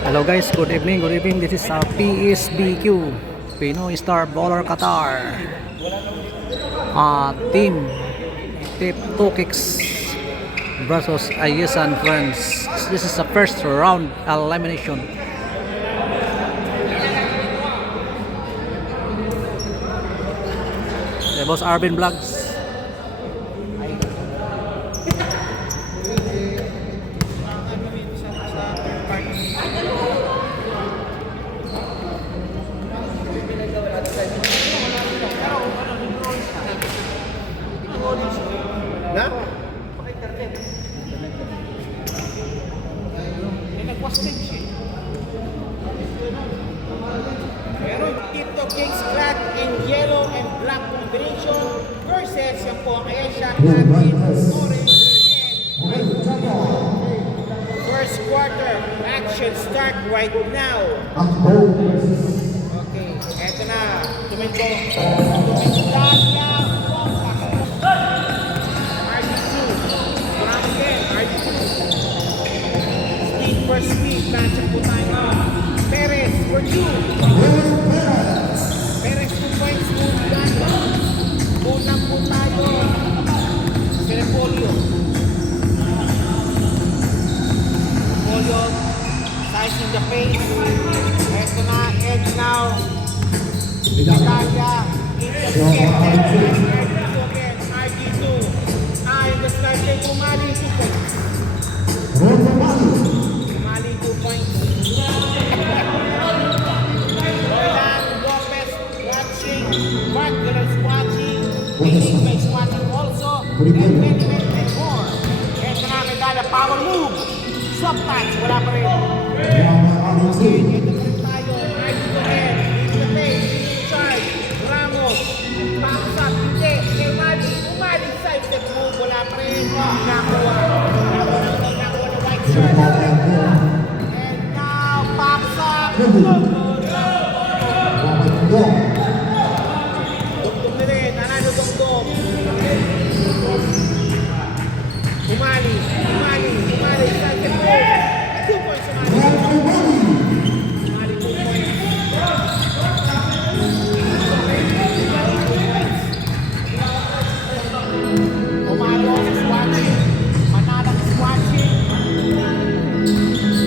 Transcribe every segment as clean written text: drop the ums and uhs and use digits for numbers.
Hello guys, good evening, good evening. This is PSBQ, Pinoy Star Bowler Qatar. Team Tip 2 Kicks versus Ayesan Friends. This is the first round elimination. The boss Arvin Vlogs. Na? Meron Tito Kings Clat in yellow and black combination versus yung po Asia Clat in orange and first quarter action start right now. Okay, eto na. Tuminto Dalia first speed, matchup po tayo. Perez for 2. Perez 2 points, unang po tayo. Serepolyo. Serepolyo, sizing the pace. Ito na, edge now. Italia, intercepted. RG2. Ay, the starter kumali 2 points. Mali 2 points. Roland Lopez watching. Mark Girls watching. Phoenix is watching also. And many more. Ito na medalya. Power move. Soft touch. Wala pa rin. Okay, ito na rin tayo. Right to the head. Into the face. In charge. Ramos. Bounce up. Hindi. Kay Mali. Umali. Side step move. Wala pa rin. Nakuha. And now, pops up. Dugtong na rin. Nanalo dugtong. Umali. Second goal. 2 points umali. Umali 2 points. Umalo is watching. Manalang is watching.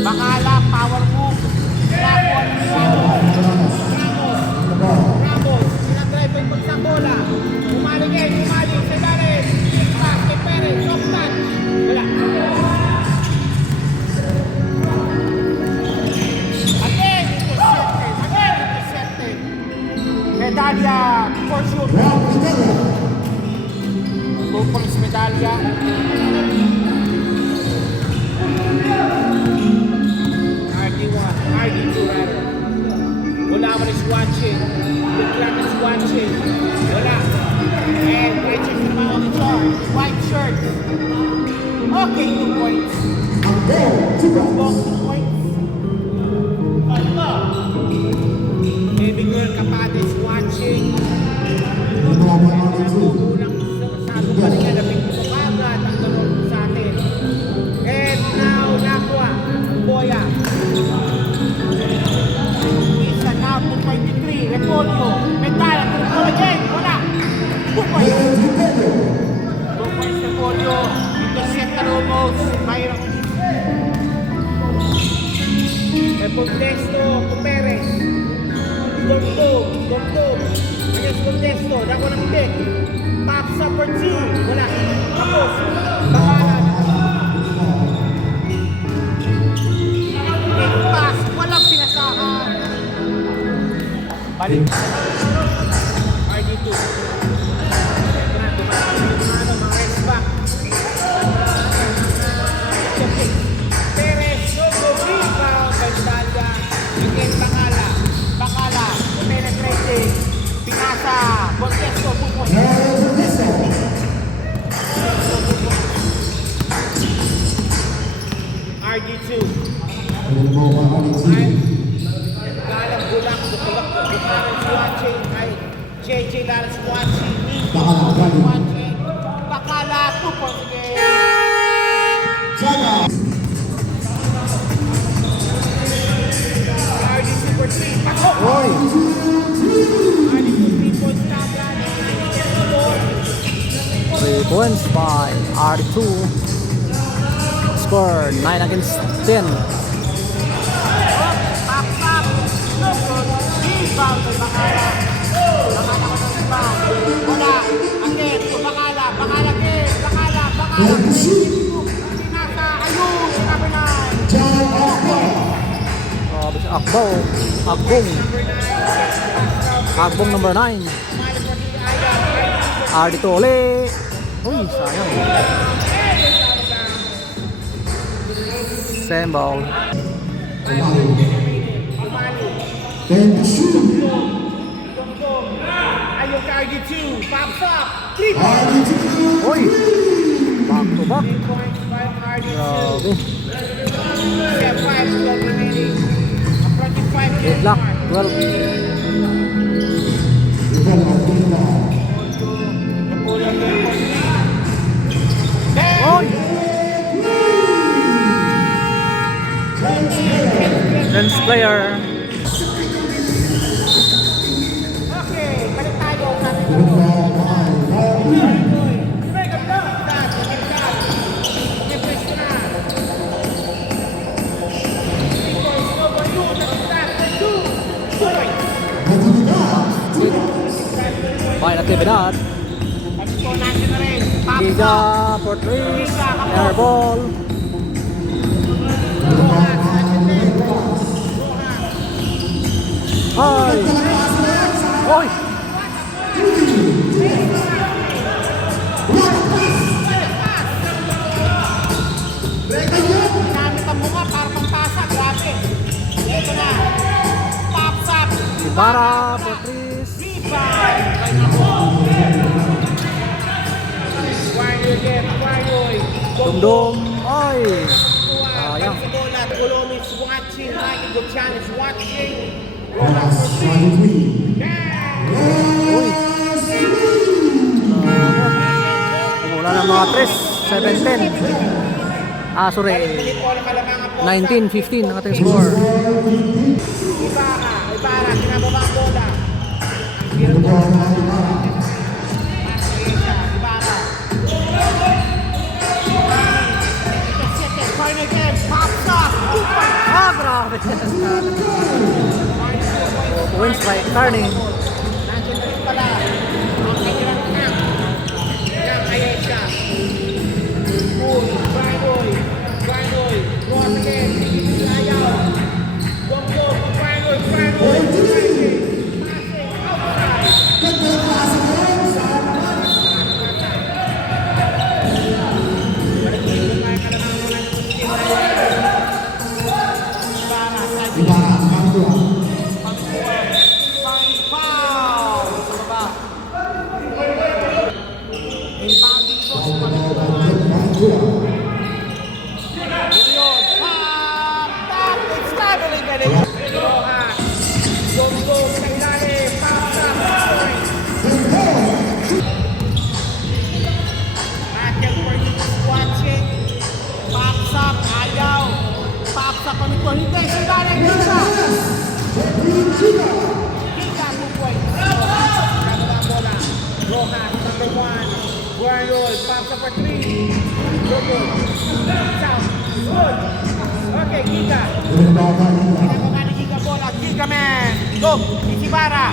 Bakala, power move. Rapon, Ramos. Sinadrive yung pagsang bola. Umali. Sa Dares. Pass kay Perez. Soft touch. Wala. Again, intercepted. Medalya for sure. 2 points medalya. RD2 rather. Wala man is watching. The clock is watching. Wala. And Richard naman on the charge. White shirt. Okay, 2 points. 2 points. Baby girl Kapate is watching. Kulang sa palingan na pinagpapagad ang tulong sa atin. And now, Nakwa. Boya. Isa na, 2.3. Repolyo. Medalla. Repolyo again. Wala. 2 points. 2 points Repolyo. Intercept na Romos. Mayroon. Contesto. Perez. Dugtong. Perez Contesto. Dako ng pick. Pops up for 2. Wala. Tapos. Bakala. Pass, walang pinasahan. Balik. RD2. Mga rest back. Perez, no rebound. Bandalya. Again, Bakala. Penetrating. Pinasa. Contesto. RD2. Galang Bulak, Bukaran watching, JJ Lalas watching, Nico watching, Bakala, 2 points again. RD2. Score 9 against 10. Pakpak. No good. Rebound kay Bacala. Bacala ko ng rebound. Wala. Again. So Bacala. Bacala again. Bacala. Hindi nasa. Ayun. Sinabi na. Grabe si Akbaw. Agbong number 9. RD2 ulit. Uy, sayang. Same ball. Ayun kay RD2. Pops up. 3 Uy, back to back. points by RD2. Grabe. Step 5, 12 remaining. Approaching 5 Good minutes luck. mark. 12. Napulang din po niya. Uy! Lens player. Okay, balik tayo sa ating laro. Okay, ganda. Okay, pwesto na. 3 points over you. That's 2 points. Fine actividad. Pag-score natin na rin. Pops Giga up. for 3. Air ball. Rojas, natin din. Rojas. Ay! Uy! Ginamit ang bunga para pampasa. Grabe. Ito na. Pops up. Ibarra for 3. Rebound. Kay Nako. Guardo again. Guardoy. Dumdum. Ay! Sayang. Sa bola. Colomi is watching. Mikey Gutierrez is watching. Rojas for 3. Uy! Kumula ng mga 3. 7-10. Ah, sorry. 19-15 ang ating score. Ibarra, ginababa ang bola. Ang hirap ng Ibarra. Ito 7, corner game, pops up. Ah, grabe! Wins by Carney. Nandiyan na rin pala. Ang kanyang anak. Yan, Ayesha. Pool, Brianoy. Ross again. Hindi ayaw. Go. Brianoy. Passing, outside. Rojas, number 1. Guardiol, pops up for 3. Good. South. Good. Okay, Giga. Ginagawa ni Giga bola. Giga man. Go. Ibarra.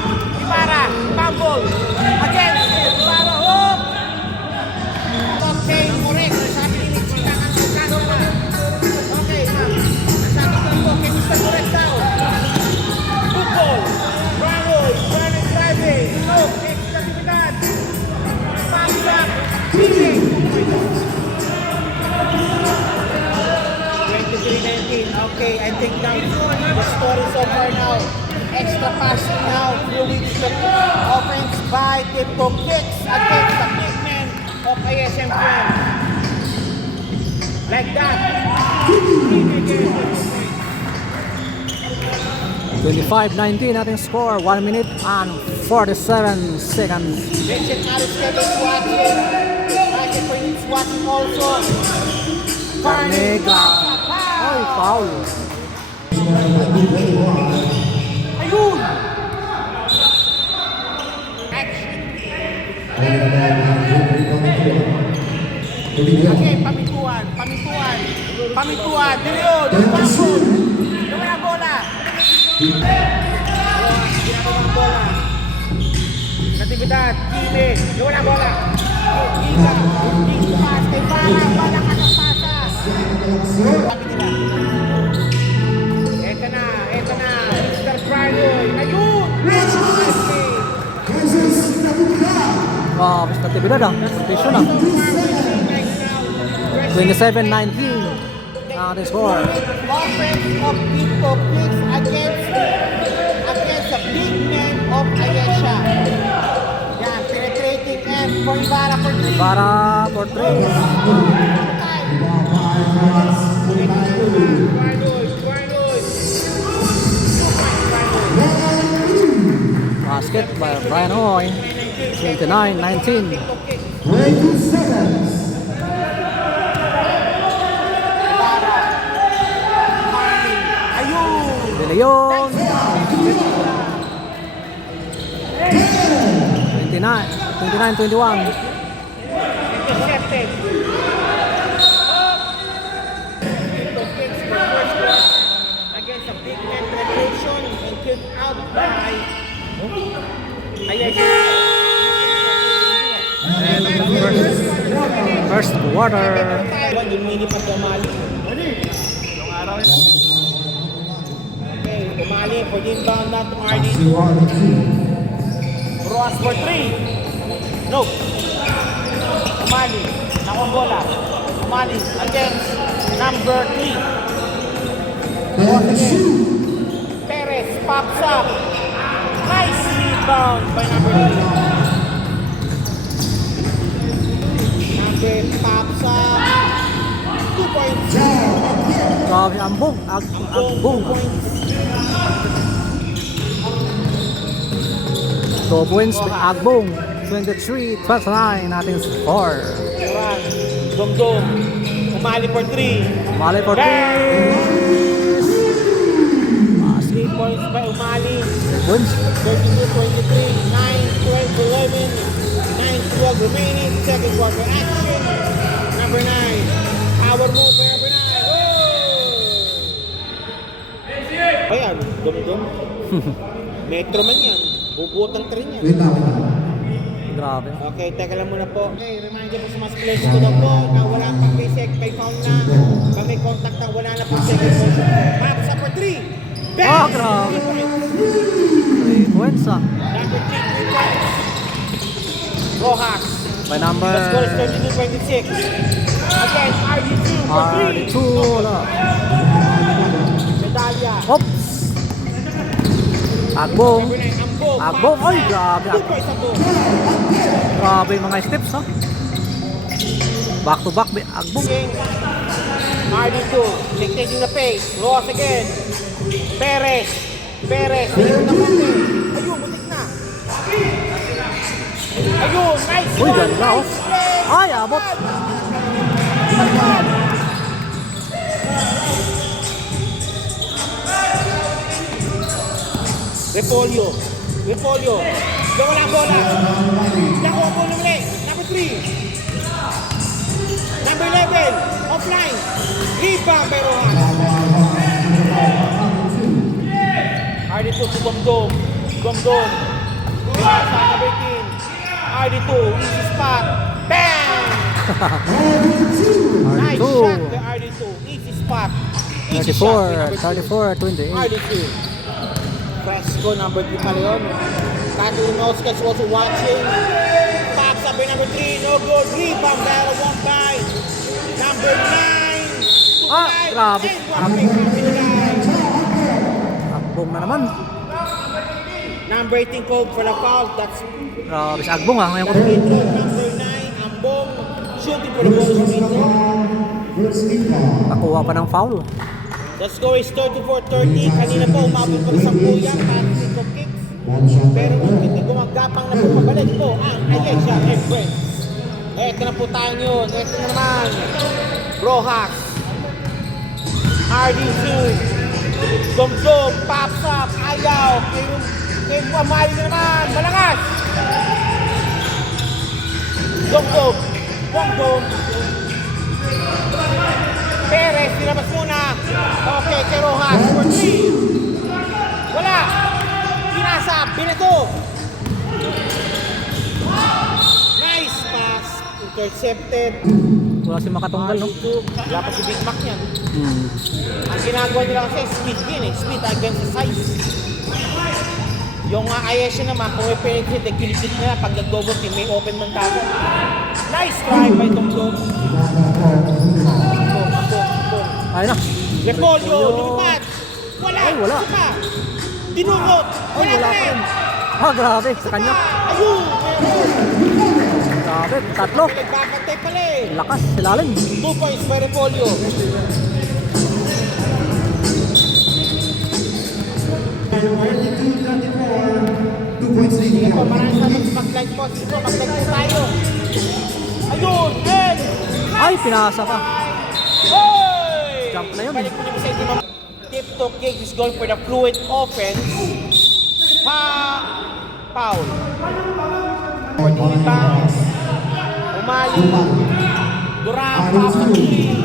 Bumble. Again. Ibarra. Oh. Okay, correct. Sabi ni Giga ang sukano na. Okay, sabi ko kay Mr. Correct daw. Good goal. Guardiol. Guardiol driving. No. Extra actividad. Pops up. Giga. 23-19. Okay, I think now the story so far now. Extra passing now. Fluids the offense by Tipco Kicks against the big men of ASM Twin. Like that. 25-19 ating score. 1 minute and 47 seconds. Vincent Harris Kevin watching. Michael Prince watching also. Carnega. Ay, foul. Ayun! Action! Again, pamituan. De Leon, Pampon. Nawala bola. Ginagawa bola. Natividad, Kime. Nawala bola. Giga. Pass kay Bala. Bala ka ng pasa. Sabi nila. Eto na. Mr. Priory. Ayun! Grabe sa natividad ah. Condition ah. 27-19 ang ating score. Offense of Tito Picks against the big man of Ayesha. Yan, penetrating end for Ibarra for 3. Para for 3. Basket by Brian Hoy. 29-19. De Leon. 29-21. Intercepted. Against a big man penetration and kicked out by Ayesha. And first quarter. Yung mini pa Umali. Okay, Umali for the inbound na to RD. Ross for 3. No. Umali. Nakong bola. Umali against number 3. Ross again. Perez pops up. Nice rebound by number 3. Pops up. 2 points. Grabe, ambog. Ambog. 2 points by Agbong. 23-29 natin score. Dom. Umali for 3. Umali for 3. 3 points by Umali. Points. 32-23. 9-12-11. 9-12 remaining. Second quarter action. Number 9. Power move by number 9. Oh! Ayan, Dom. Metro man yan. Bubutang train yan. Grabe. Okay, teka lang muna po. Okay, reminder po sa mga players ko na po na wala pang basic, may foul na. Kami contact na wala na po second motion. Pops up for 3. Ah, grabe. 3 points ah. Number 3 points. Rojas. By number The score is 32-26. Again, RD2 for 3. R2. Wala. Medalya. Oops. Agbong. Number 9, Ambog. Agbong. Ay, grabe. 2 points Ambog. Grabe yung mga steps ha. Back to back by Agbong. RD2. Dictating the pace. Rojas again. Perez. Ayun na konti. Ayun, butik na. Ayun, nice Uy, one. ganda oh. Nice play. Ay, abot. Repolyo. Gawa lang bola. Nakuha po ng leg. Number 3. Number 11. Offline. Rebound by Rojas. RD2 to Dom. Pinasa number 18. RD2. Easy spot. Bang! Nice R2. shot by RD2. Easy spot. Easy shot by number 2. 34-28. RD2. Fresco number 3 pala yun. Katunos is also watching. Pops up by number 3. No good. Rebound dahil one by number 9. Ah, grabe. Happy guys. Agbong na naman. Number 18 called for the foul. That's Grabe si Agbong ah. Ngayon ko. number 9. Ambong. Shooting for the ball. Nakuha pa ng foul. The score is 34-30. Kanina po umabot pa sa Puyang. Pansin ko kicks. Pero hindi gumagapang na po pabalik po ang Ayesha Friends. Eto na po tayo yun. Eto na naman. Rojas. RD2. Dom. Pops up. Ayaw. Kay Umali na naman. Malakas. Dom. Perez, nilabas muna. Okay, kay Rojas for 3. Wala. Pinasa, Pineto. Nice pass. Intercepted. Wala si makatunggal, no? Wala pa si Big Mac yan. Hmm. Ang ginagawa nila kasi speed din eh. Speed against size. Yung Ayesha naman, kung may penetrate, kilikit nila pag nag-double team, may open man tayo. Nice try by Tongdong. Ayun na. Repolyo, lumipad. Wala. Ay, wala. Isa pa. Dinungot. Ay, wala pa rin. Ah, grabe. Sa kanya. Ayun. Grabe. Tatlo. Nagbabantay pala eh. Lakas. Silalim. 2 points by Repolyo. Sige po, maraming salamat sa mag-like po. Sige po, mag-like po tayo. Ayun. And Ay, pinasa pa. Hoy! Jump na yun. Balik mo sa ito. Tiptoe Kicks is going for the fluid offense. Foul. For the rebound. Umayo. Durang, pasok.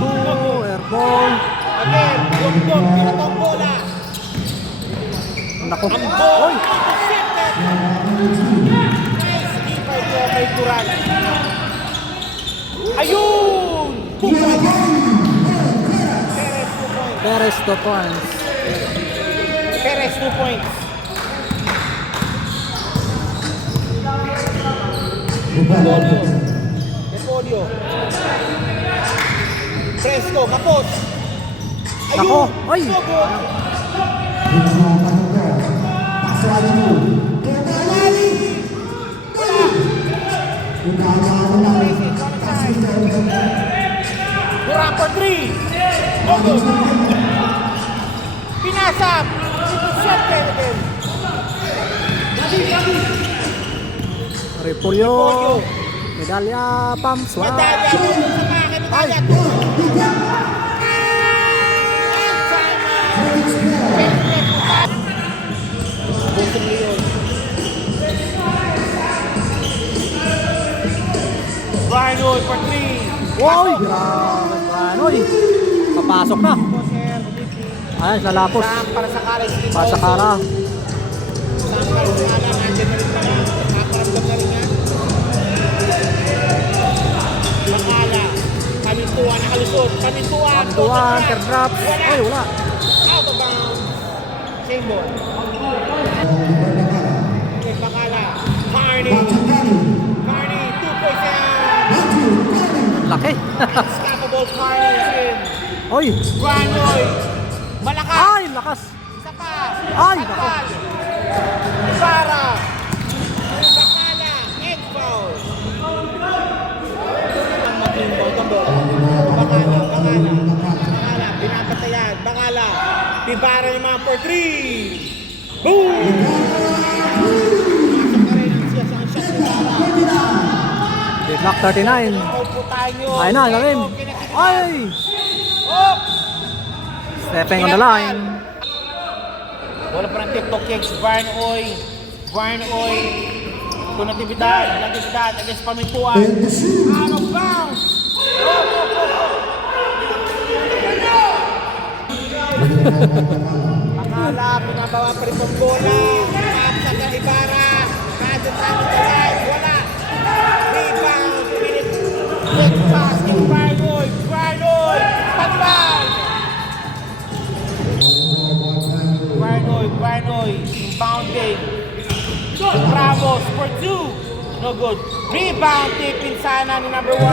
Oh, airball. Again, yung pinatong bola. Naku. Ang ball. Oy. Intercepted. Nice keeper ko kay Durant. Ayun! 2 points. Perez 2 points. Perez 2 points. Perez 2 points. Repolyo. Repolyo. Fresco, kapos. Nako. Ay. So good. Durang for 3. No good. Pinasap. Intercepted again. Repolyo. Medalya. Pumps. Wow. Medalya. Sa mga medalya. Brian Hoy for 3. Wow. Grabe. Ano eh. Papasok na. Ayan, sa lapos. Saan para sa college team Pasakara. also. Saan para sa kala, nandiyan na rin pala. Nakaramdam na rin yan. Makala. Pamintuan, nakalusot. Pamintuan. Tuwan. Teardrop. Ay, wala. Out of bounds. Same ball. Okay, Makala. Carney. Carney, 2 points yan. Laki. Unstoppable Carney is in. Oy. Brian Hoy. Malakas. Ay, lakas. Isa pa. Ay, Patpal. Ibarra. Bakala. Egg foul. Ang mag-inbound ang bola. Bakala. Pinapatayan. Bakala. Ibarra naman for 3. Boom! Masok na rin ang siya sa shot ni Ibarra. Big Mac 39. Pauputain nyo. Ayun na, galing. Ay! Oh! Stepping on the line. Wala pa ng TikTok kicks. Brian Oy. Kung natividad against Pamintuan. Out of bounds. Makala, pinabawa pa rin ang bola. Mapsa ka Ibarra. Kadyan sa line. Wala. Rebound. Quick pass kay Brian Oy. Patbal. Brian Oy. Inbound game. Ramos for 2. No good. Rebound tip insana ni number 1.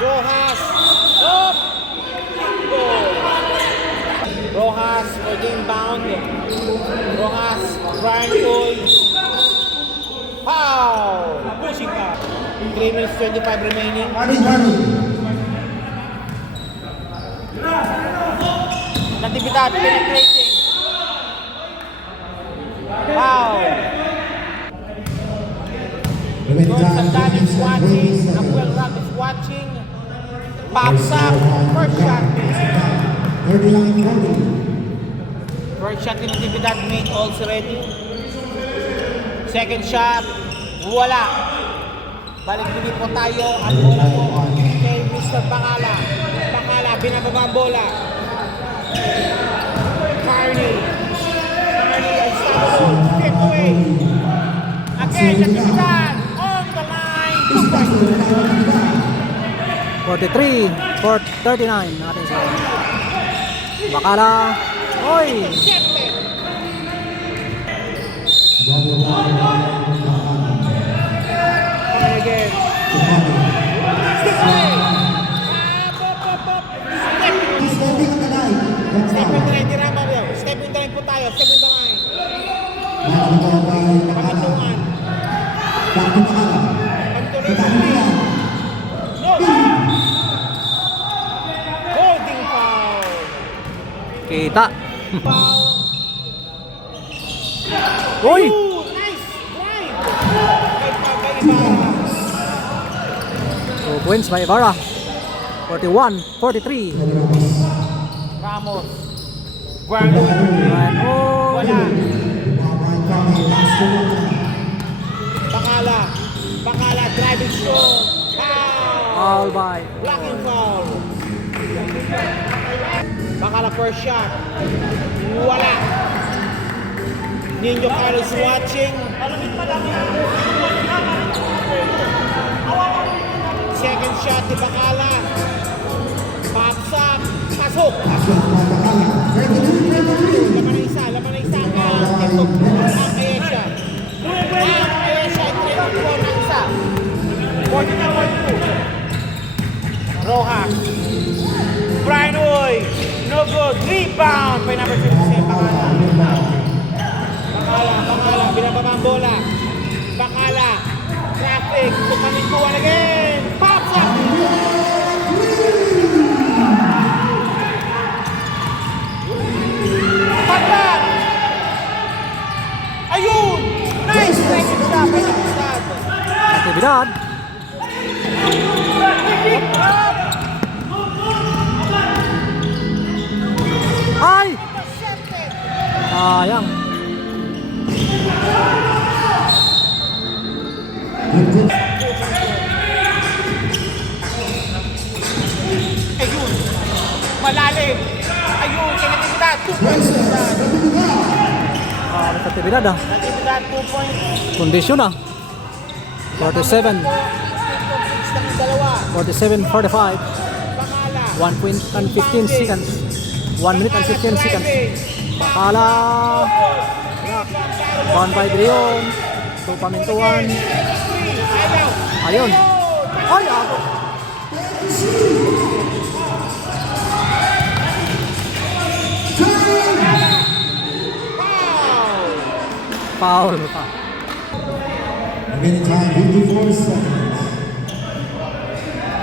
Rojas. Up. Goal. Rojas for the inbound. Rojas. Brian Oy. Foul. Pushing pa. 3 minutes 25 remaining. Natividad penetrating. Foul. George Sandan is watching. Abuel Rock is watching. Pops up. First shot. First shot ni Natividad made also ready. Second shot. Wala. Balik din po tayo. Ang bola po kay Mr. Bacala. Bacala, binababa ang bola. Carney. Carney, ay stop. Step away. Again, nagsisigyan. On the line. 43, 39 natin sa Bacala. Oy! Intercepted. And again. Step away. Step in the line, tirama mo. Step in the line po tayo. Step in the line. Pangatungan. Pantuloy. No! Holding foul. Kita. Foul. Uy! Ooh, nice drive. Kay Ibarra. 2 points by Ibarra. 41, 43. Ramos. Guardo. And oh! Wala. Bacala. Bacala driving show. Foul. Foul by. Blocking foul. Bacala first shot. Wala. Ninyo Carlos watching. Second shot ni Bacala. Pops up. Pasok. Laman na isa. Laman na isa. Ito. Ang Ayesha. Ang Ayesha. Ito po ng isa. 42. Rojas. Brian Uy. No good. Rebound by number 57. Bacala. Binababa ang bola. Bacala. Traffic. Tumanintuan again. Pops up. Pagkat. Ayun. Nice. Second shot by Nagstad. Aktividad. Ay! Intercepted. Sayang. Ayun. Malalim. Ayun. Kinatibidad. 2 points. Aktividad ah. Nagtibidad 2 points. Kondisyon ah. 47, Dalawa. 47, 45. Bacala. 1 point and 15 seconds. 1 minute and 15 seconds. Bacala. One by Drion. 2 pamintuan. Ayun. Ay, ako. Foul pa. Remaining time 54 seconds.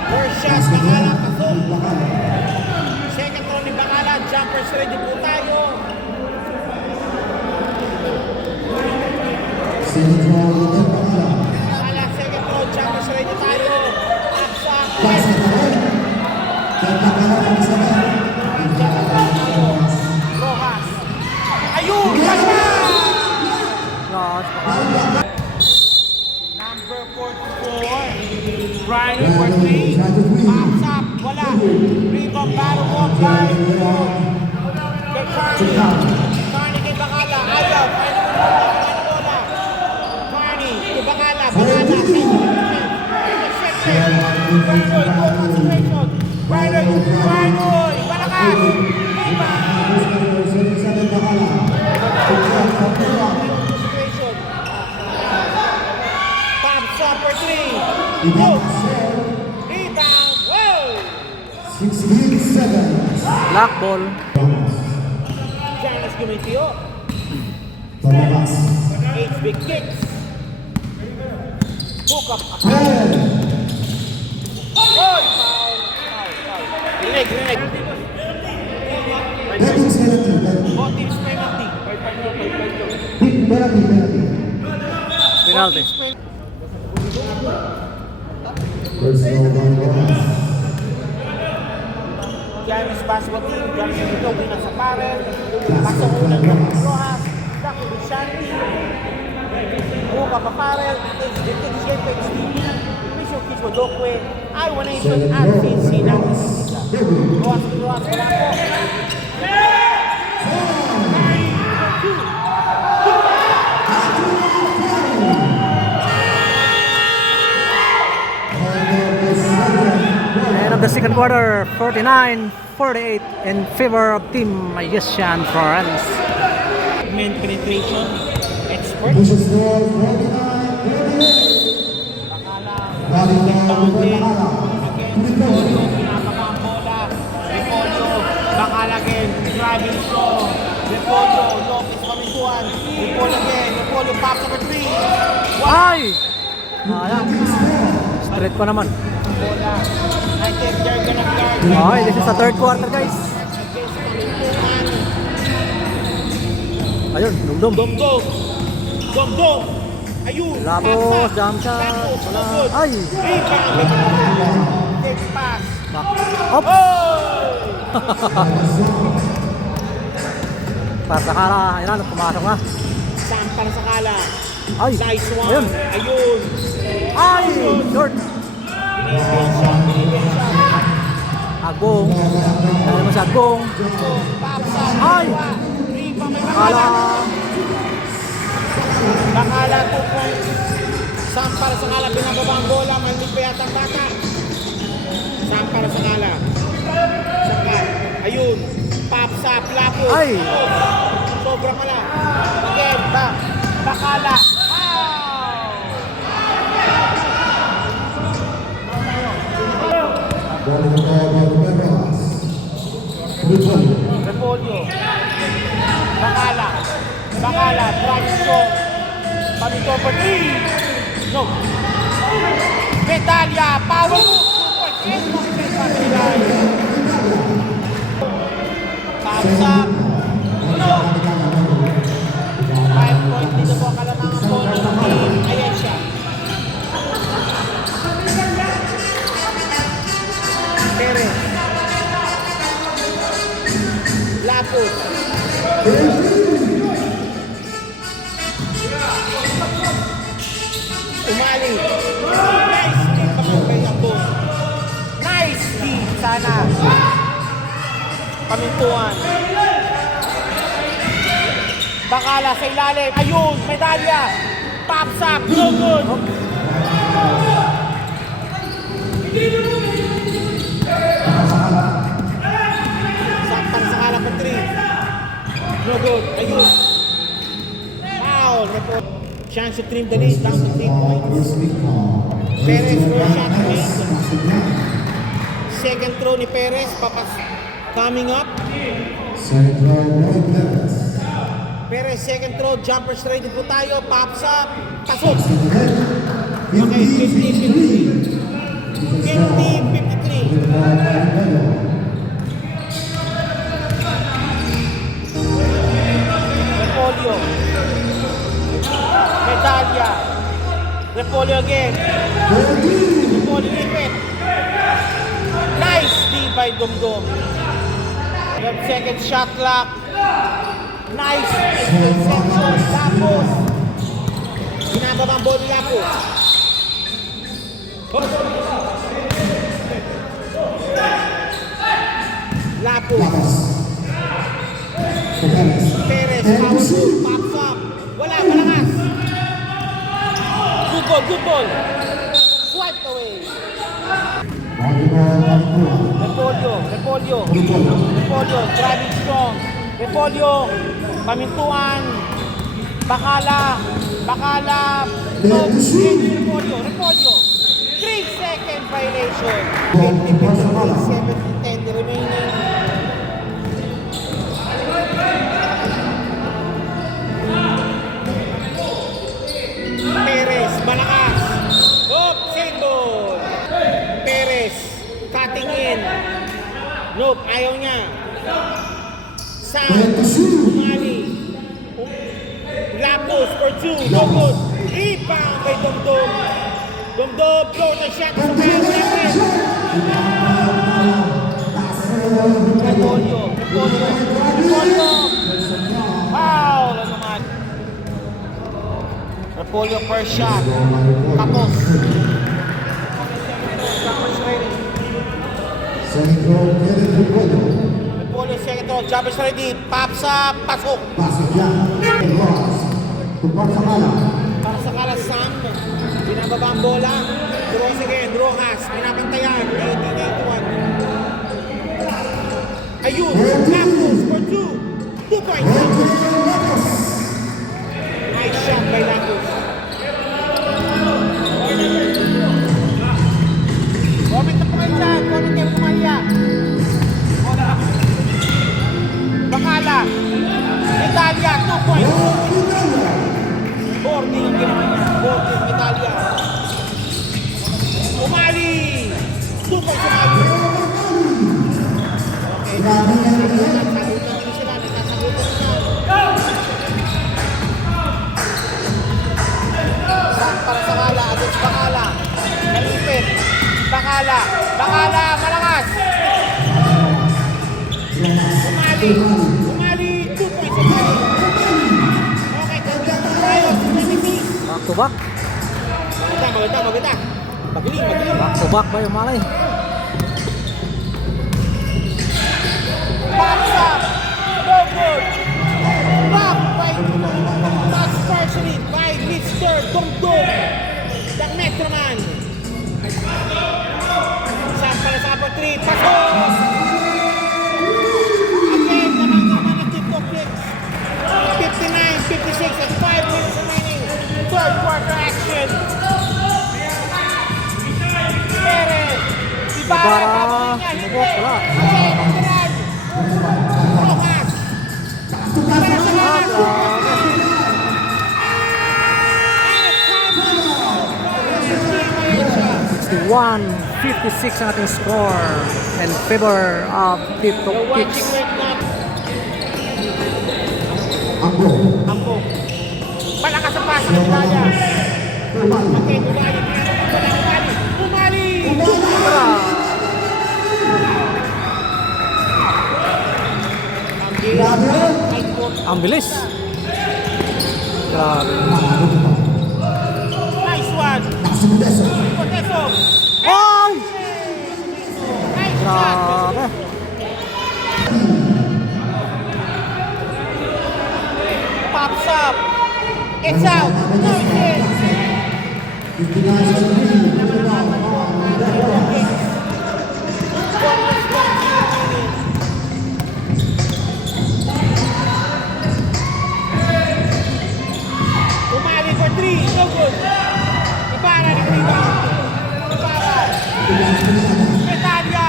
First shot, Bacala, pasok. Second throw ni Bacala, jumpers ready po tayo. Second throw again, Bacala. Bacala, second throw, jumpers ready tayo. Aksa, Pass it away. Then Bacala comes again. Rojas. Ayun, Bacala! Last Bacala. Number 44, Brian for 3. Pops up, wala. Rebound, battle, walk by. Kay Carney. Carney kay Bacala, ayaw. Ano bola? Carney kay Bacala, Bacala. Intercepted. Brinoy, good concentration. Brinoy, Balakas. Rebound. 77 Bacala. Concentration. Pops up for 3. Rebound. Rebound, whoa! 16-7. Black ball. Giannis Gumitio. Palabas. 8 big kicks. Hook up. Foul! Rinig. Penalty, penalty. Both teams penalty. Penalty. Penalty. Personal by Rojas. Giannis basketball team. Giannis Gumitio winner sa parel. Pasok unang ng Rojas. Daki Bishanti. Hook up a parel. 8 big kicks. Francis Wadokwe, Iowa Nation at Cincinnati. Ross, wala po. End of the second quarter, 49-48 in favor of Team Yesian France. Men penetration expert. This is score 49-48. Bounding against Repolyo, pinapakang bola. Repolyo, bakal again, driving strong. Repolyo, Lopez Pamintuan. Repolyo again, Repolyo pops up a three. Ay! Ayan. Straight pa naman. Bola. I think they're gonna guard. Okay, this is the third quarter, guys. Against Pamintuan. Ayun, dumdum. Domdom. Domdom. Ayun. Labos, jump shot. Labos, Wala. good. Ay! Rebound. Take pass. Back. Up! Oh! Para sa kara, ayan, pumasok na. Sam para sa kala. Ay! Nice one. Ayun! Ayun. Ay! Short! Binibigyan shot. Agong. Ano naman si Agong? Papsa. Ay! Rebound. May Kala! Bakala 2 points. Sam para sa kala. Binababa ang bola. Malimit pa yata ang bata. Sam para sa kala. Sakat. Ayun. Papsa. Plapo. Ay! Sobrang mala. Again. Bakala. Repolyo. Bakala. Bakala. Francisco. Pamito for 3. No. Medalya. Power move. 2 points. Papsa. No. 5 points dito po kalamangan po ng team. Ayan siya. Perez. Lapos. Umali. Nice lead pamagpay ang boss. Nice lead sana. Pamintuan. Bakala sa ilalim. Ayun, medalya. Pops up. No good. Sampang sa kalap ng 3. No good. Ayun. Foul. Chance to trim the lead down to 3 points. Perez first shot made. Second throw ni Perez. Papas coming up. Perez second throw. Jumper straight po tayo. Pops up. Pasok. Okay, 50-53. 50-53. Repolyo. Medalya. Repolyo again. Repolyo lipit. Nice D by Domdom. Second shot clock. Nice interception. Lapos. Ginagawa ang ball ni Lapos. Lapos. Perez, power move, pops up. Wala, malakas. Good ball. Swiped away. Repolyo, driving strong. Repolyo, Pamintuan, Bakala, no, Repolyo. 3-second violation. 50-50, 7-10 remaining. Perez, malakas. Hop, single. Perez, cutting in. Nope, ayaw niya. Sam, Umali. Lapos for 2, no good. Rebound kay Domdom. Domdom, blow the shot sa kaya. Repolyo. Foul na naman. Repolyo first shot. Tapos. Second throw, Kenneth Repollo. Repollo, second throw. Jump is ready. Pops up. Pasok. Pasok yan. Ross. Tupak sa kala. Para sa Kala Sam. Binababa ang bola. Draws again. Rojas. Pinapantayan. 18-81. Ayun. Lapus for 2. 2 points. Nice shot by Lapus. Comment na po kayo dyan. Comment kayo kumaya. Bakala. Italia. 2 points. Boarding ang ginawa niya. Boarding, Italia. Umali. 2 points Umali. Okay. Nagsasagutan din sila. Nagsasagutan niya. Para sa Kala. Against Bakala. Nalipit. Bakala. Bakala. Malakas. Umali. Umali. 2 points Umali. Okay. Tayo. 26. Back to back. Maganda. Magaling. Back to back ba yung malay? Pops up. No good. Block by Todd Sparsley by Mr. Dongdong. The Metroman. Sampa na sa upper 3. Pasok! Again, naman ang team complex. 59-56 at 5 minutes remaining. Third quarter action. Perez. Ibarra. Sinubok, wala. Again, Underan. Rojas. Para sa Rojas. 61-56 ang ating score in favor of Tito Kicks. Anggo. Ambo. Malakas ang pasa ng Italia. Okay, Umali. Ang bilis. Grabe. Nice one. Nakasimulesa. Poteso. Ay! Nice shot. Grabe. Pops up. It's out. No, it's in. 59-17. Umali for 3. No good. Ibarra ng rebound. Ibarra. Italia.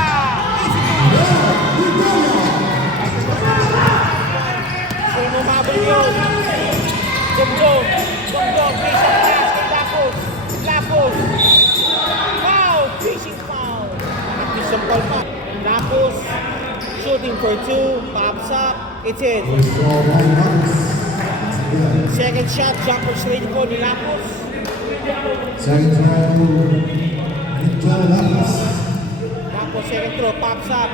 Easy to. Sino umabol yun? Dongdong. May shot pass kay Lapos. Wow. Fishing foul. Fishing foul pa. Lapos. Shooting for 2. Pops up. It's in. Second shot. Jumper straight po ni Lapos. Second throw, Joe Lapis. Lapos second throw. Pops up.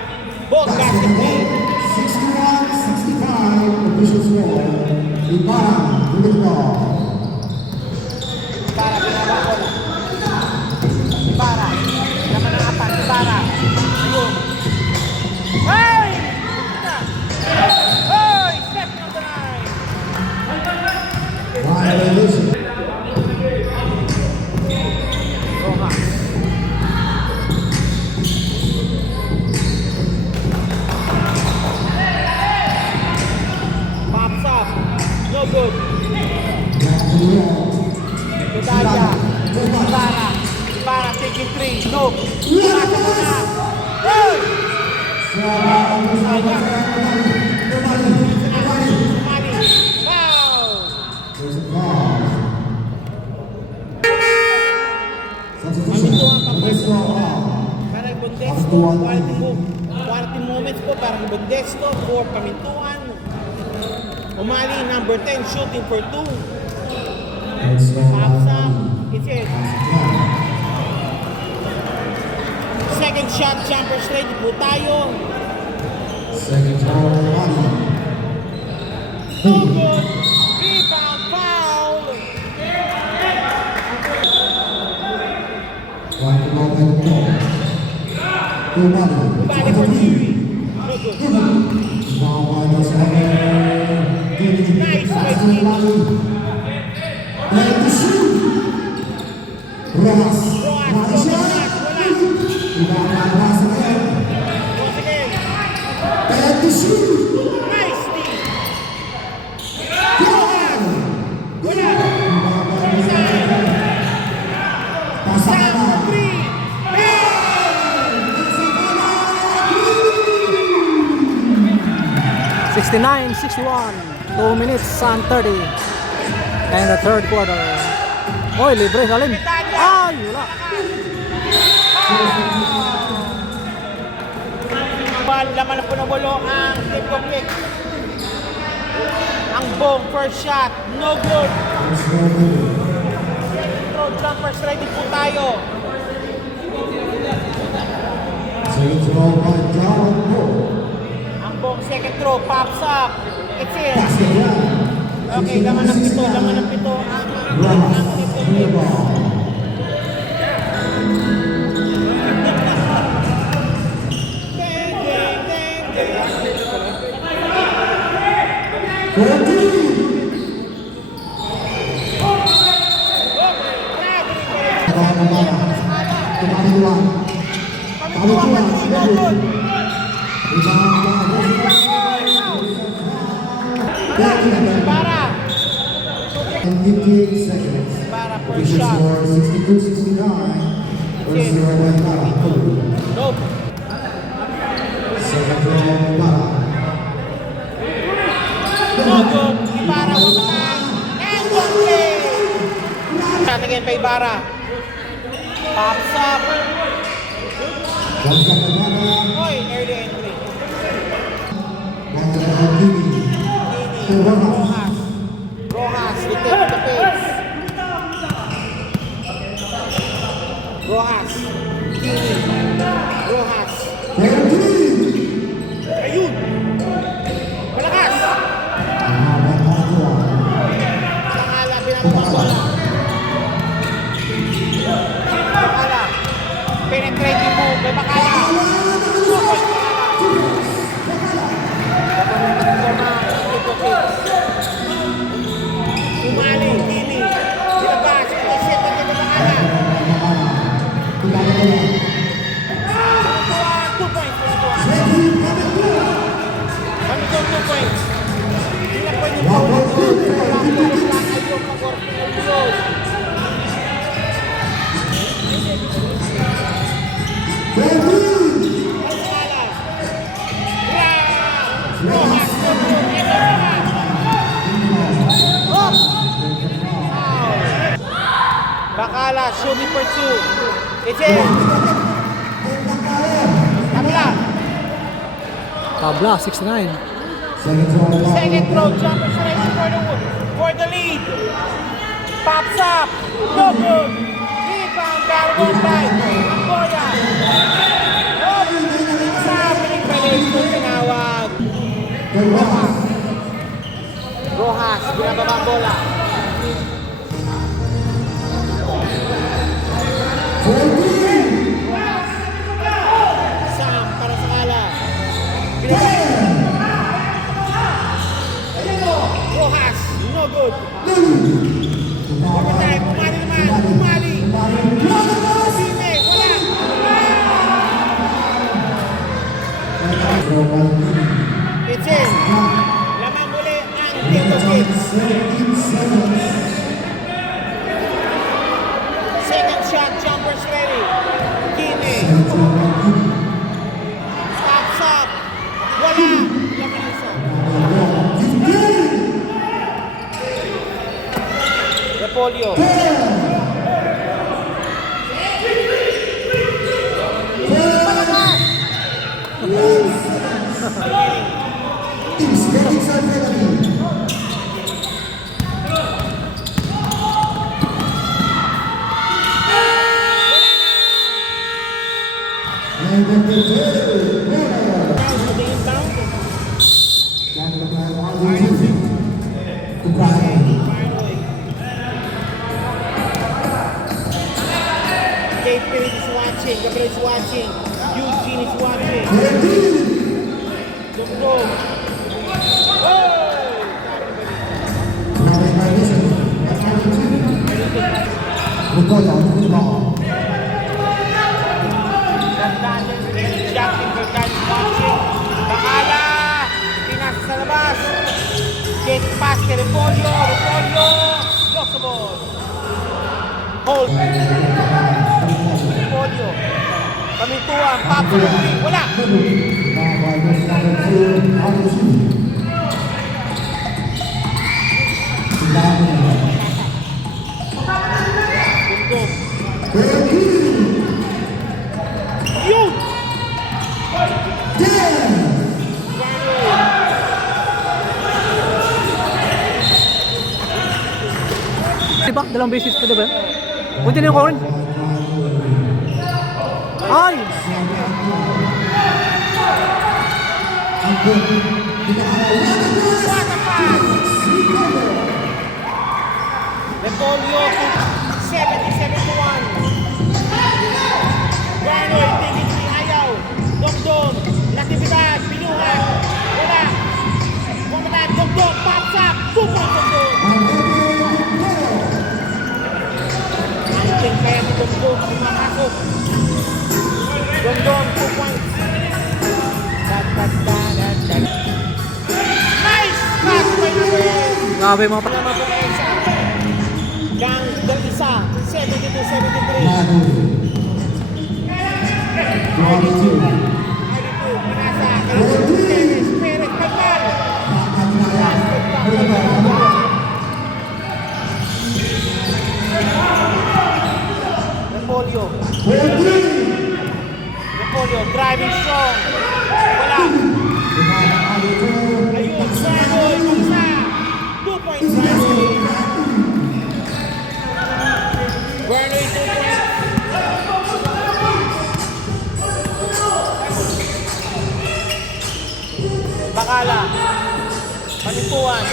Both basket game. 61-65, official score. Ibarra, with the ball. Ibarra, pinaba ko na. Ibarra. Naman ang apat. Ibarra. Ayun. Hey! Hey! Step number 9. Violation. Rojas. Pops up. No good. Back to the wall. Medalla. Ibarra taking 3. No. Pasa mo na. Hey! Umali. Wow! There's a foul. Pamintuan pa po. Let's go on. Parang Bundesto, quality moments po, parang Bundesto for Pamintuan. Umali, number 10, shooting for 2. Let's go Pops up, on. it's in. Second shot, jumper straight po tayo. Second throw, Mali. No good. Rebound, foul. One to go by the ball. To Mali. Bali for Kiwi. No good. Nice by Kiwi. Rojas, Rojas, wala. Once again. Nice Steve. Rojas, wala. Sam, 3. 69-61. 2 minutes and 30. And the third quarter. Oy, libre salim. Ay, wala. Laman na po ng bolo ang Team Complex. Ang Bong, first shot, no good. Throw jumpers, ready po tayo. Ang Bong, second throw, pops up. It's in. Okay, laman ng pito ang Team Complex. Para 58 seconds. Para The first shot. score 62-69. First throw by Para. Nope. Second throw Para. No good. Ibarra one time. And one play. Shot again by Ibarra. Pops up. Oy, early entry. Rojas. Rojas, they take the pace. Rojas. Kini. Rojas. Ayun. Malakas. Nakala, binabang bola. Makala. Penetrating move by Makala. Umali, Kini. Dilabas. Ito-set na ito Makala. 2 points. Kami ko 2 points. Hindi na pwede po. Wala kayo mag-orpinal. Bakala, shooting for 2. It's in. Tabla. Tabla, 69. Second throw, jumper ready for the lead. Pops up. No good. Rebound, Barrow by Boya. Sabiling Palesco, tinawag. Rojas, binababa ang bola. Sam para sa Kala. Rojas, no good. Overtime, umali naman, umali. Sime, wala. It's in. Lamang muli ang Team Complex. Second shot, jumpers ready. Kine. Stops up. Wala. Lamang isa. Repolyo. Kate Phillips is watching, Gabriel is watching, Eugene is watching. Hold. Polio. Pamintuan. Pop sa ring. Wala. Tundog. Yun! Diba? Dalawang beses pa diba? Punti na yung corn. Ay! What a pass! Repolyo to 70-71. Gano'y tingin si ayaw. Dongdong. Natividad. Pinuhan. Wala. Kumanan. Dongdong. Pops up. 2 points Dongdong. Ang kaya ni Dongdong. Pumakasok. Dongdong. 2 points. Nice cut by the way. Grabe mga pa. Nama po Esa. Gang del isa. 72-73. Aritu. Pinasa. Perez. Perez. Pagkal. Repolyo. Repolyo. Driving strong. Wala. Ayun. Branoy. Buksa. 2 points. Branoy. Branoy 2 points. Bakala. Panimpuan.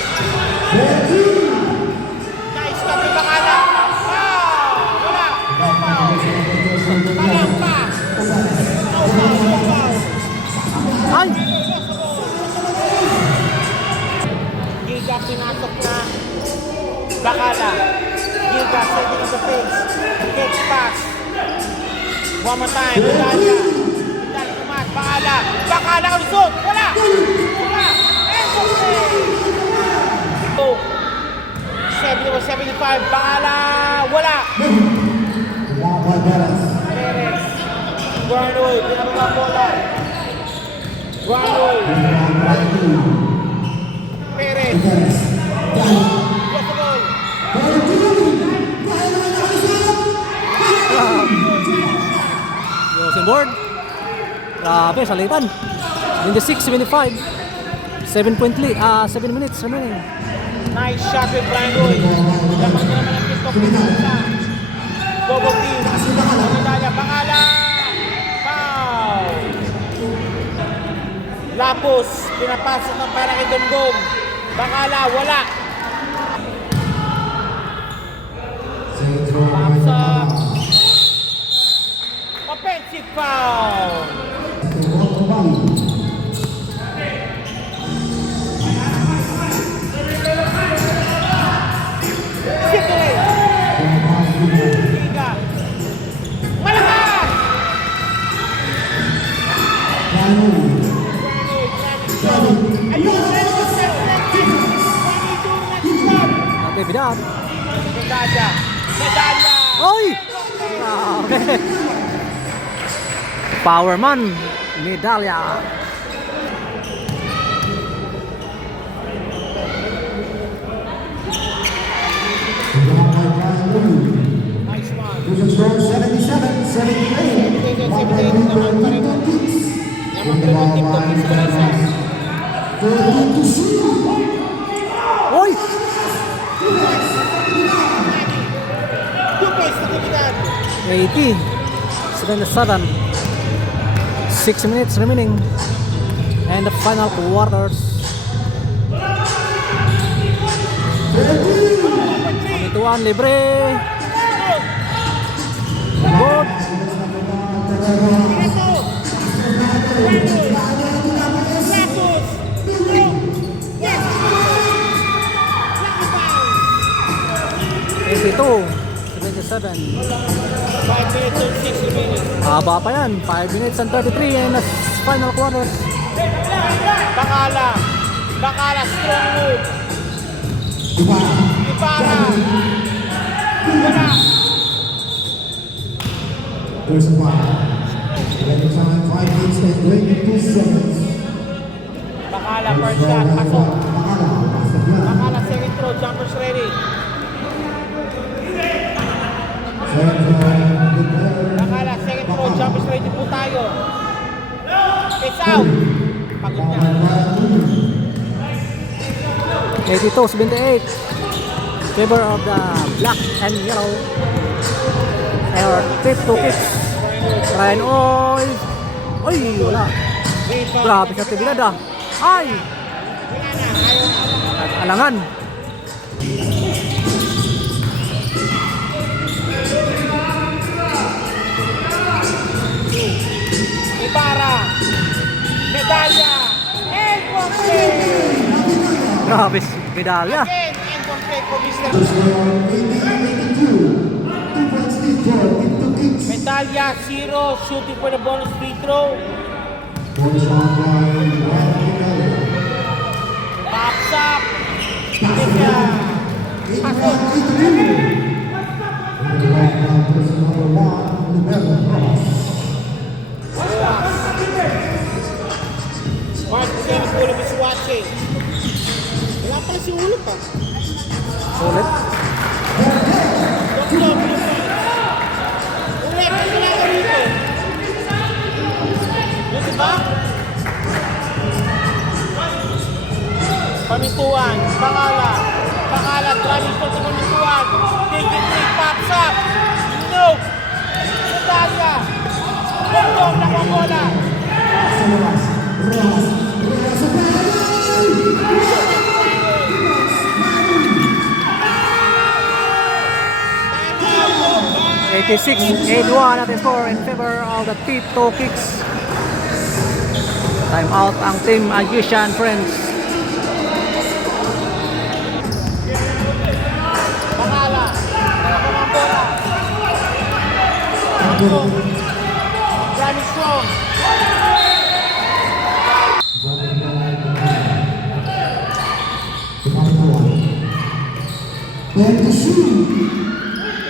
Nice cut ni Bakala. Foul! Wala. No foul. Talang pa. No foul. No foul. Ay! Giga pinasok na. Bakala. Giga setting on the pace. Gets pass. One more time. Medalya. Medalya kumat. Bakala. Bakala kalusot. Wala. Wala. End of play. 70-75. Bakala. Wala. Perez. Guarnoy. Pinababa bola. Guarnoy. Perez. Get the ball. Yosin board. Grabe, salitan. 26-75. 7 minutes remaining. Nice shot with Brian Roy. Laman niya naman ang TikTok ni Isa. Double team. Medalya. Bakala. Foul. Lapos. Pinapasok ng pera kay Dongdong. Bakala. Wala. Pops up. Offensive foul. Sikre. Giga. Malakas! Ayun! Natividad. Medalya! Medalya! Oy! Grabe. Powerman. Medalya. Nice one. 77-78. Naman pa rin. Naman pa rin ang TikTok ni Isa. Oy! 2 points na Trinidad. 80-77. 6 minutes remaining. And the final quarters. Ituan libre. Good. Ito. Lapos. Yes. Lucky foul. 82-77. 5 minutes and 6 remaining. Haba pa yan. 5 minutes and 33 and the final quarters. Bakala. Bakala strong move. Ibarra. Wala. There's a foul. At the time, 5 minutes and 22 seconds. Bakala, first shot, pasok. Pass the flag. Bakala, second throw, jumpers ready. Second foul, good ball. Bakala, second throw, jumpers ready po tayo. It's out. Pagod na. 82-78. Favor of the black and yellow. Or tip to kicks. Ryan Oy. Oy, wala. Grabe sa tibigad ah. Ay! Alangan. Ibarra. Medalya. And one play. Grabe si medalya. Again, and one play for Mr. Score 82. 2 points lead for Tip to Kicks. Medalya, 0. Shooting for the bonus free throw. Bonus round by Juan Medalya. Pops up. Medalya. Pasok. The right now, person number 1, Numero Cross. Mark Buchanan Ulap is watching. Wala pala si Ulap ah. Sulit. Doktor, Ulap, ano na ka rito? Dito ba? Pamintuan, Bakala. Bakala, driving for the Pamintuan. Take it, pops up. No. Medalya. Doktor, nakuha bola. Rojas. 86-81 at the score in favor of the Tip to Kicks. Time out ang Team Magician Friends. Bakala. Nakuha ang bola. Johnny Strong.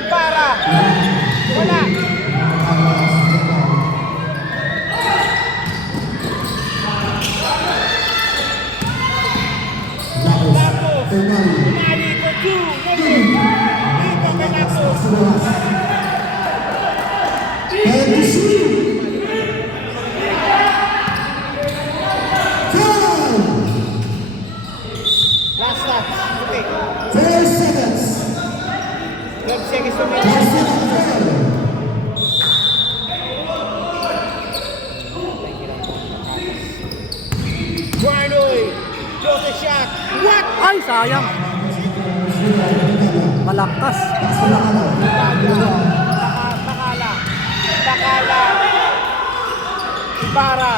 Ibarra. Wala. Lapos. Pinali for two. Dito ka Lapos. Last stop. Okay. 12 seconds remaining. Guardoy. Close the shot. What? Ay, sayang. Malaktas. Bakala. Bakala. Ibarra.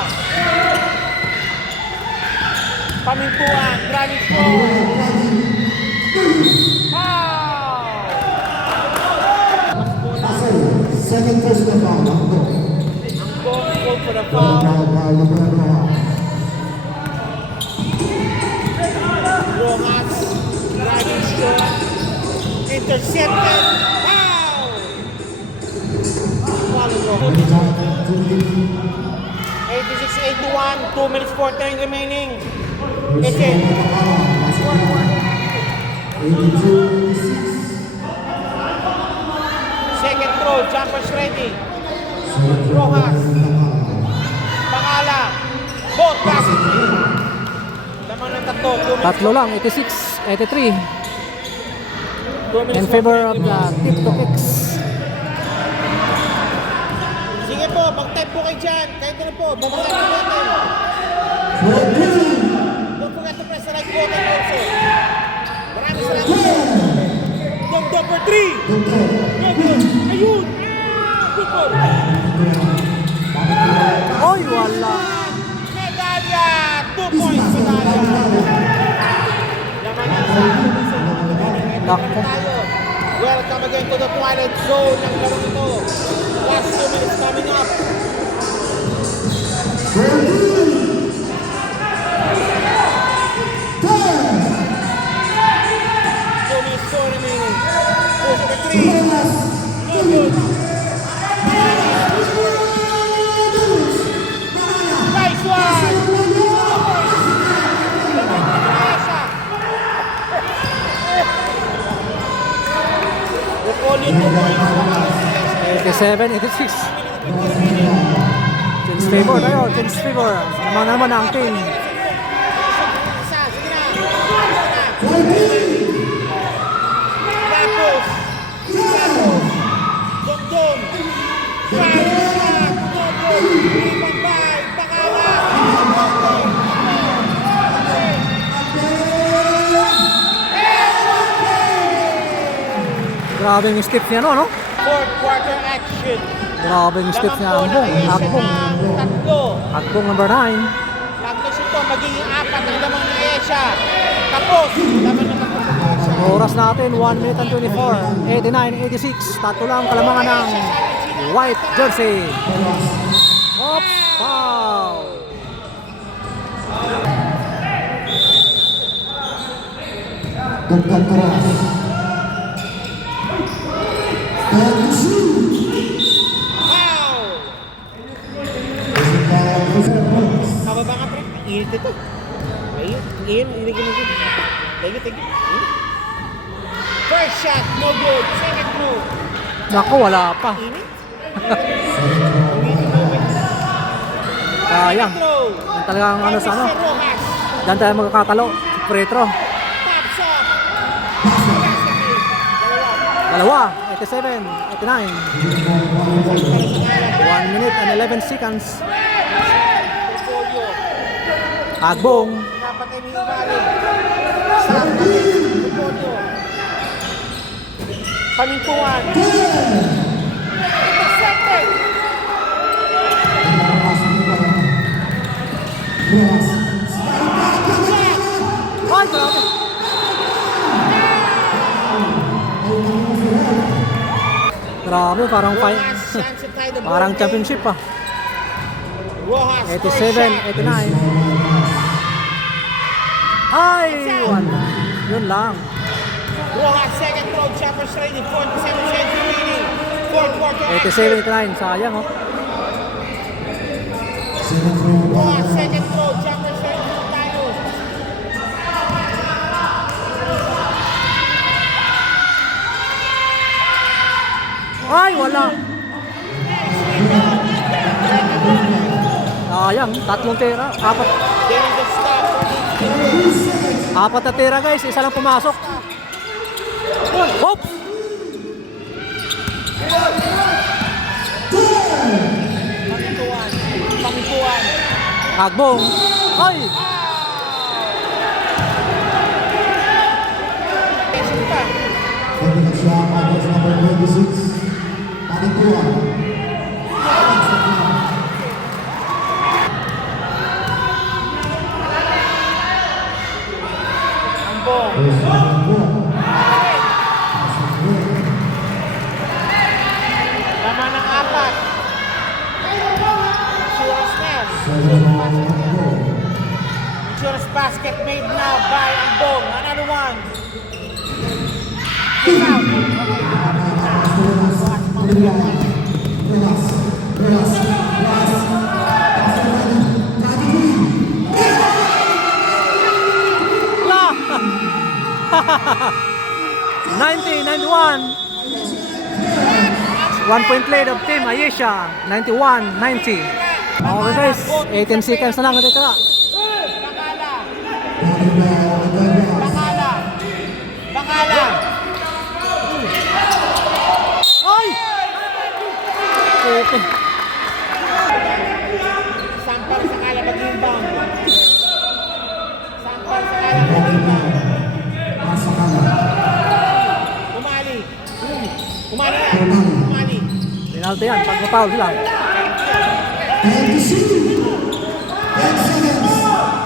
Pamintuan. Granny Strong. Foul! Second personal foul. Going for the foul. Rojas. Granny Strong. Intercepted. Foul! Foul. 86-81. 2 minutes 4 remaining. It's it. Second throw, jumpers ready. Rojas. Bakala. Both passes. Laman ng tatlo. Tatlo lang, 86-83 in favor of the Tip to Kicks. Sige po, mag-type po kayo dyan. Kahit ano po, babasahin po natin. Don't forget to press the like button also. Maraming salamat. Dog for 3. Good. Ayun. Good ball. Oy, wala. Medalya. 2 points medalya. Laman ng sa Nako. tayo. Welcome again to the Twilight Zone ng laro ito. Last 2 minutes coming up. 2 minutes 4 remaining. 4 for 3. 87-86. Change favor tayo, change favor. Naman ang team. Isa, sige na. Tapos. Dondon. Drive shot. Dondon. Rebound by Bacala. Grabe yung steps niya, no? Fourth quarter action. Grabe yung steps niya. Akbong. Tatlo. Akbong number 9. Tatlo ito, magiging apat ang lamang ng Asia. Tapos, laman naman po sa Asia. Oras natin, 1 minute and 24. 89-86. Tatlo lang kalamangan ng white jersey. Oops, foul. Tungkol keras. Stand shoot. Foul! Tama ba nga, pre? Init ito. Ayun, inigin mo dito. Thank you. First shot, no good. Second throw. Naku, wala pa. Init. Sayang. Throw. Yan talagang ano sa ano. Mr. Rojas. Diyan tayo magkakatalo. Free throw. Pops up. Dalawa. 87, 89. 1 minute and 11 seconds. Portfolio. Agbong. Napatay ni Ibali. Portfolio. Pamintuan. Intercepted. Ay, grabe. Grabe, parang Rojas, chance to tie the ball parang game. championship pa. Rojas, 87, 89. Ay, wala. Yun lang. Rojas, second throw, Chopper Sliding, 47 seconds remaining. Fourth quarter 87, 89. Sayang, oh. Rojas, second throw, Chopper Sliding, tayo. Ay, wala. Sayang, tatlong tira. Then the stop. Apat na tira, guys. Isa lang pumasok. Hop! Pamintuan. Agbong. Ay! Tension pa. Taking a shot against number 26. Panituan. Ambong. Tama ng apat. Insurance basket made now by Ambong. Another one. Kick out. La! 90-91. 1 point lead of Team Ayesha. 91-90. Okay guys, 18 seconds na lang natitira. Bacala. Ay! Okay. Sampal sa kala mag-inbound. Sampal sa kala mag-inbound. Umali. Umali. Penalty yan, pag ma-foul sila.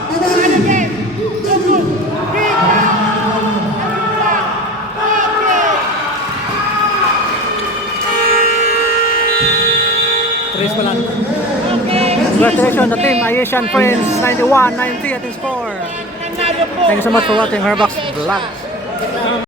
Umali again. Good. Rebound. Trace pa lang. Okay. Congratulations to Team Ayesian Friends. 91-90 ating score. Nanalo po. Thank you so much for watching Herbox Vlog.